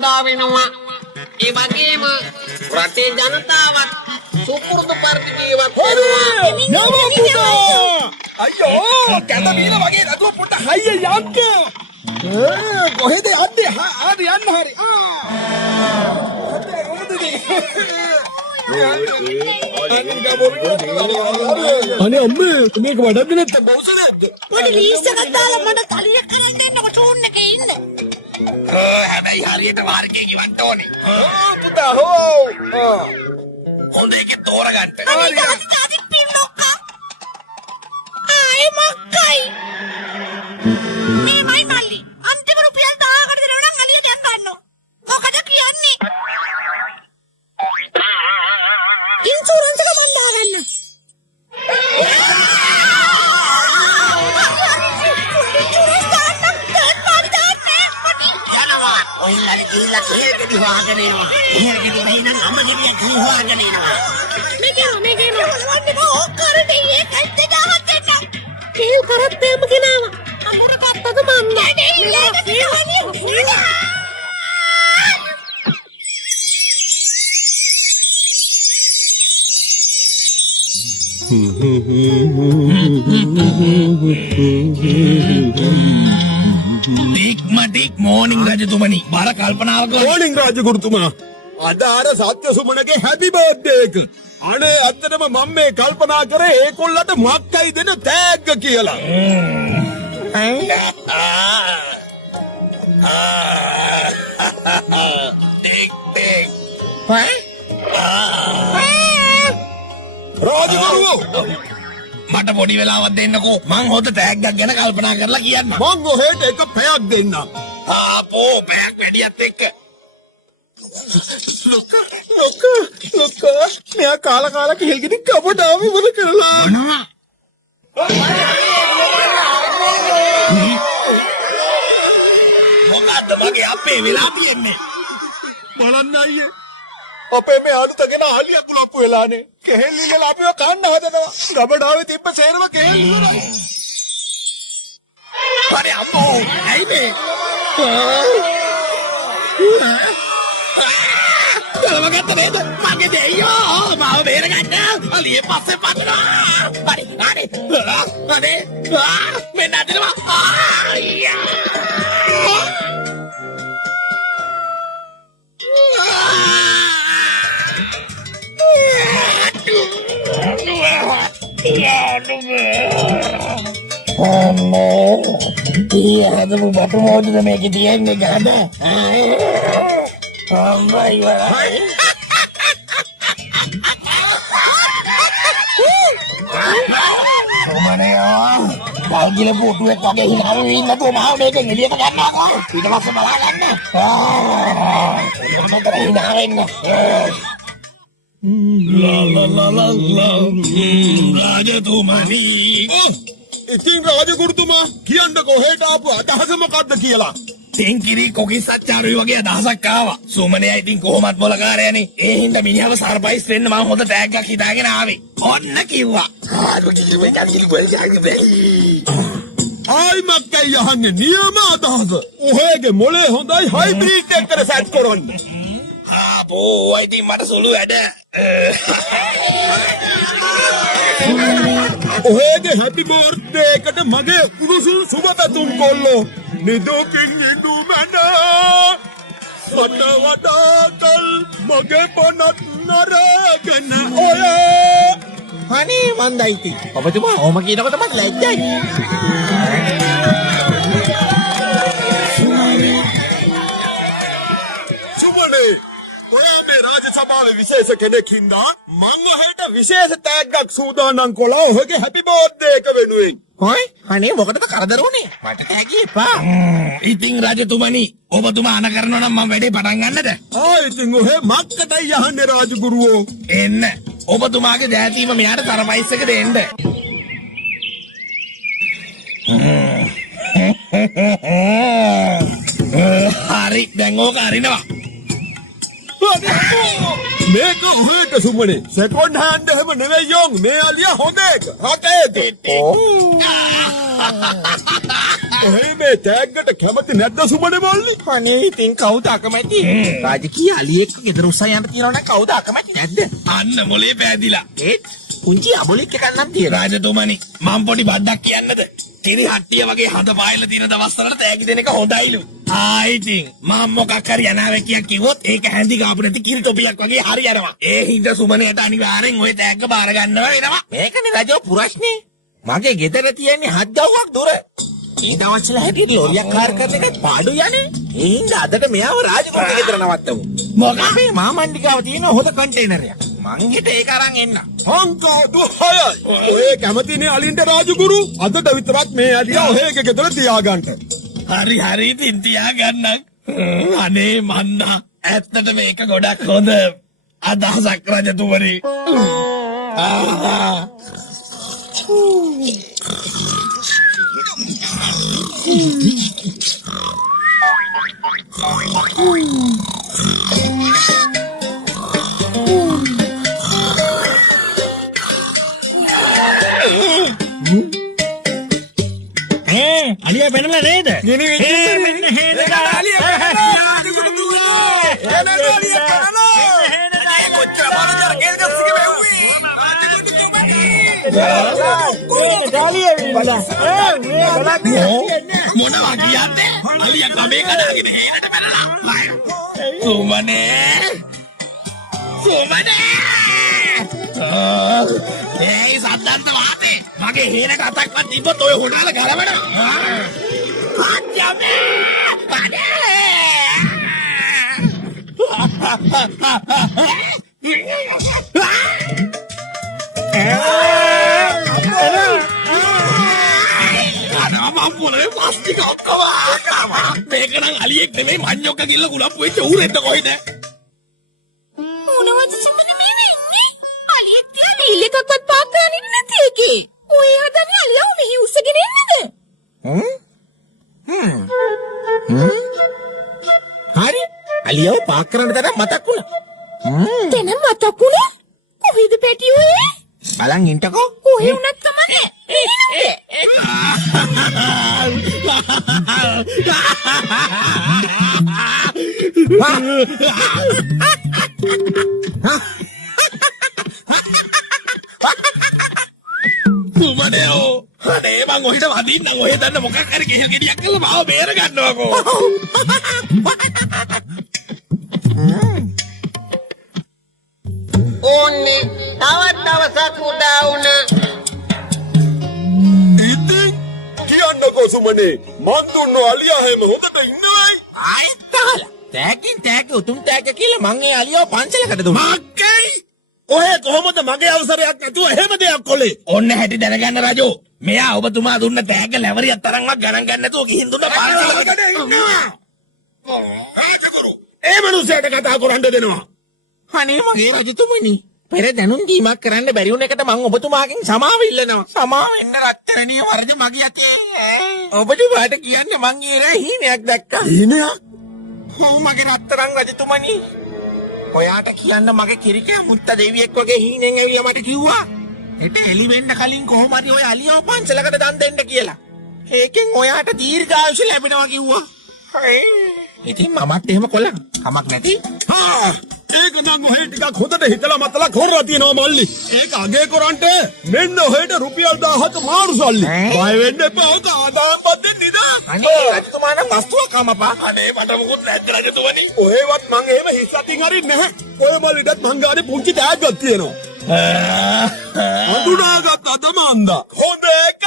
උදා වෙනවා. ඒ වගේම රටේ ජනතාවත් සුපුරුදු පරිදි ජීවත් වෙනවා. අයියෝ කැත වීර වගේ නතුව පුට හයිය යන්න. කොහෙද යන්නේ? ආද යන්න හරි. අනේ අම්මේ මේක වඩද්ද නැත්නම් බෞස නැද්ද? පොඩි ලීස් එකක් දාලා මට තලියක් කරන් දෙන්නකො ටූන් එකේ ඉන්න. හැබැයි හරියට වාර්කේ ගිවන්න ඕනේ. පුතා හෝ. හොඳ එකේ තෝරගන්න. අනේ තාත්තා පින්නොක්කා. ආයේ මක්කයි. මේ මයි මල්ලි. අන්තිම රුපියල් 1000කට දෙනවා නම් අලියට යන්න ගන්නවා. මොකද කියන්නේ? ඉන්ෂුරන්ස් එක මන් දාගන්න. ඔයලා ඉල්ලා කේකටි හොයාගෙන එනවා. කේකටි බහිනන් අම්මගෙඩියක් හරි හොයාගෙන එනවා. මේකේ වලවන්නේ ඕකරට ඒකයි 2000ක් දෙන්න. කේල් කරත් එම ගෙනාව. අමුර කත්තද මම්ම. ටික් මෝනින් රජතුමනි බර කල්පනාවක මෝනින් රාජගුරුතුමා අද අර සත්‍ය සුමනගේ හැපි බර්ත්ඩේ එක අනේ ඇත්තටම මම මේ කල්පනා කරේ ඒකොල්ලට මක්කයි දෙන තෑග්ග කියලා රාජගුරුවෝ මට පොඩි වෙලාවක් දෙන්නකෝ මං හොත තෑග්ගක් ගැන කල්පනා කරලා කියන්න මං ඔහෙට එක පැයක් දෙන්නම් ආපෝ පැයක් වැඩියත් එක්ක ලොක්කා මෙයා කාලා කෙහෙල්ගෙඩි කපඩාව ඉවර කරලා මොනවා මොකද්ද මගේ අපේ වෙලා තියෙන්නේ බලන්න අයියේ අපේ මේ අලුතගෙන ආලිය කුලප්පු වෙලානේ කෙහෙල් ඉල්ලලා අපිව කන්න හදනවා ගබඩාවේ තිබ්බ සේරම කෙහෙල් ඉවරයි හරි අම්මෝ ඇයි මේ ගලවගත්ත නේද මගේ දෙයියෝ මාව බේරගන්න අලියේ පස්සේ පදිනවා හරි මෙන්න අදිනවා hadamu batu modu da meke tienne gada amma iwara Romania galgile putuwek wage hinawe inna tu maha meken eliyata gannako ඊට පස්සේ බලා ගන්න මොකද hinawenna රාජතුමනි ඉතින් රාජගුරුතුමා කියන්න කොහෙට ආපු අදහස මොකද්ද කියලා තෙන්කිරි කොකිස් අච්චාරුයි වගේ අදහසක් ආවා සුමනයා ඉතින් කොහොමත් මොලකාරයනේ ඒ හින්දා මිනිහව සර්ප්‍රයිස් වෙන්න මම හොඳ ටැග්ගක් හිතාගෙන ආවේ ඔන්න කිව්වා ආයි මක්කයි යහන්නේ නියම අදහස ඔහෙගේ මොලේ හොඳයි හයිබ්‍රිඩ් එකට සෙට් කරන්න ආපෝ ඉතින් මට සුළු වැඩ ඔහෙගේ හැපි බර්ත්ඩේ එකට මගේ උරුසු සුබ පැතුම් කොල්ලෝ නිදුකින් ඉඳු මන සට වඩාතල් මගේ පොනත් නරගෙන ඔය අනේ මන්දයිති. ඔබතුමා ඕම කියනකොට මට ලැජ්ජයි. සුමනේ ඔයා මේ රාජ සභාවේ විශේෂ කෙනෙක් හින්දා මං ඔහෙට විශේෂ තෑග්ගක් සූදානම් කළා ඔහුගේ හැපි බර්ත්ඩේ එක වෙනුවෙන්. හොයි අනේ මොකටද කරදර උනේ? මට තෑගි එපා. ඉතින් රජතුමනි ඔබතුමා අන කරනවා නම් මම වැඩේ පටන් ගන්නද? ඉතින් ඔහෙ මක්කටයි යහන්නේ රාජගුරුවෝ. එන්න ඔබතුමාගේ දෑතීම මෙයාට සර්ප්‍රයිස් එක දෙන්න. හරි දැන් ඕක අරිනවා. මේක ඔහෙට සුමනේ සෙකොන්ඩ් හෑන්ඩ් එහෙම නෙවෙයි යෝන් මේ අලියා හොඳ එක. රටේ ඔහේ මේ තෑග්ගට කැමති නැද්ද සුමනේ මල්ලි? අනේ ඉතින් කවුද අකමැති? රාජකීය අලියෙක් ගෙදර උස්සන් යන්න තියනවා නම් කවුද අකමැති නැද්ද? අන්න මොලේ පෑදිලා. ඒත් පුංචි අබොලෙක් එකක් නම් තියෙනවා. රාජතුමනි මම පොඩි බඩක් කියන්නද? කිරි හට්ටිය වගේ හඳ පායලා තියෙන දවස්වලට තෑගි දෙන එක හොඳයිලු. ඉතින් මම මොකක් හරි අනාවැකියක් කිව්වොත් ඒක හැඳි ගාපු නැති කිරි ටොපියක් වගේ හරියනවා. ඒ හින්දා සුමනේට අනිවාර්යෙන් ওই තෑග්ග බාර ගන්නවා වෙනවා. මේකනේ රජෝ පුරස්නේ. මගේ ගෙදර තියෙන්නේ 7 දවසක් දුර. මේ දවස්වල හැටියට ලොරියක් කාර් කරන එකත් පාඩු යන්නේ. ඒ හින්දා අදට මෙයාව රාජකෝටේ ගෙදර නවත්තමු. මොකක්? මේ මාමණ්ඩිකාව තියෙන හොද කන්ටේනරයක්. මං හිත ඒක අරන් එන්න. හංකා දුහයයි. ඔහේ කැමතිනේ අලින්ට රාජගුරු. අදට විතරක් මේ අලියා ඔහේගේ ගෙදර තියාගන්න. හරි ඉතින් තියාගන්නක්. අනේ මන්නා ඇත්තට මේක ගොඩක් හොඳ අදහසක් රජතුමනි. අලියා වෙනලා නේද? මෙන්න මොනවා කියන්නේ? අලියා කමේ කඩාගෙන හේනට පැනලා. සුමනේ. ඒ සද්දන්ත වාතේ. මගේ හේනක අතක්වත් තිබ්බොත් ඔය හොඩාල ගලවනවා. අච්චමේ. පොළේ පස්තික ඔක්කොම මේක නම් අලියෙක් නෙමෙයි මඤ්ඤොක්ක කිල්ල කුලප්පු වෙච්ච ඌරෙක්ද කොහෙද? මොනවද සුමනේ මේ වෙන්නේ? අලියෙක් තියා ලීල් එකක්වත් පාක් කරන්නේ නැති එකේ. ඔය හදන්නේ අලියව මෙහි උස්සගෙන එන්නද? හරි. අලියව පාක් කරන්න තරම් මතක් වුණා. දැන් මතක් වුණා? කොහෙද පැටියෝ? බලන් ඉන්ටකෝ. කොහේ වුණත් කමන්නේ. සුමනේෝ අනේ මං ඔහිට වදින්නම් ඔහෙ දන්න මොකක් හරි කෙහෙල් ගෙඩියක් කරලා මාව බේර ගන්නවකෝ. ඕන්නේ තවත් දවසක් උදා වුණා. ඉතින් කියන්නකෝ සුමනේ මන් දුන්න අලියා හැම හොඳට ඉන්නවයි. ආයිත් තහලා. තෑග්ගින් තෑග්ග උතුම් තෑග්ග කියලා මං ඒ අලියව පන්සලකට දුන්නා. මක්කයි. ඔහේ කොහොමද මගේ අවසරයක් නැතුව එහෙම දෙයක් කොලේ? ඔන්න හැටි දැනගන්න රජෝ. මෙයා ඔබතුමා දුන්න තෑග්ග ලැබරියක් තරම්වත් ගණන් ගන්න නැතුව ගිහින් දුන්න පන්සලකට ඉන්නවා. රාජගුරු ඒ මනුස්සයාට කතා කරන්න දෙනවා. අනේ මගේ රජතුමනි. පෙර දැනුම් දීමක් කරන්න බැරි වුණ එකට මං ඔබතුමාගෙන් සමාව ඉල්ලනවා. සමාව වෙන්න රත්තරණිය වරද මගේ අතේ. ඔබතුමාට කියන්නේ මං ඊරේ හීනයක් දැක්කා. හීනයක්? ඔව් මගේ රත්තරන් රජතුමනි. ඔයාට කියන්න මගේ කිරිකේ මුත්ත දෙවියෙක් වගේ හීනෙන් ඇවිල්ලා මට කිව්වා. හෙට එලි වෙන්න කලින් කොහොම හරි ඔය අලියව පන්සලකට දන් දෙන්න කියලා. ඒකෙන් ඔයාට දීර්ඝායුෂ ලැබෙනවා කිව්වා. ඉතින් මමත් එහෙම කොල්ලන්. කමක් නැති. ඒක නම් ඔහේ ටිකක් හොඳට හිතලා මතලා කරලා තියෙනවා මල්ලි. ඒක අගේ කරන්ට මෙන්න ඔහෙට රුපියල් 1000ක මාරු සල්ලි. බය වෙන්න එපා. ඔක ආදායම් පද්දෙන් නිදා. අනේ රජතුමා නම් වස්තුවක් කමපා. අනේ මට මොකුත් නැද්ද රජතුමනි? ඔහෙවත් මං එහෙම හිස් අතින් හරින්නේ නැහැ. ඔය මල්ලිටත් මං ගානේ පුංචි ටැග්ගක් තියෙනවා. අඳුනාගත් අද මන්දා. හොඳ එක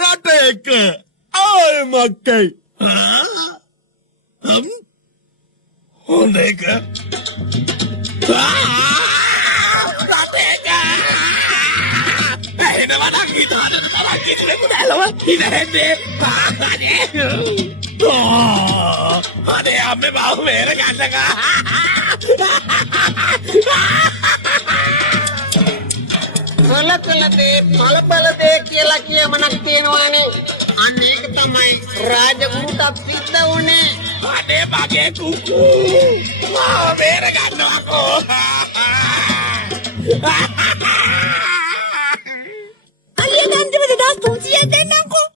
රට එක. ආයේ මක්කයි. හොඳ එක. අනේ අම්මේ මාව බේර ගන්නකා. කලකලදේ පළපළදේ කියලා කියමනක් තියෙනවානේ. අන්න ඒක තමයි රාජගුරුටත් සිද්ධ වුණේ. අනේ මගේ කුකු මාව බේර ගන්නකෝ. අලියා ගන්න 2300ක් දෙන්න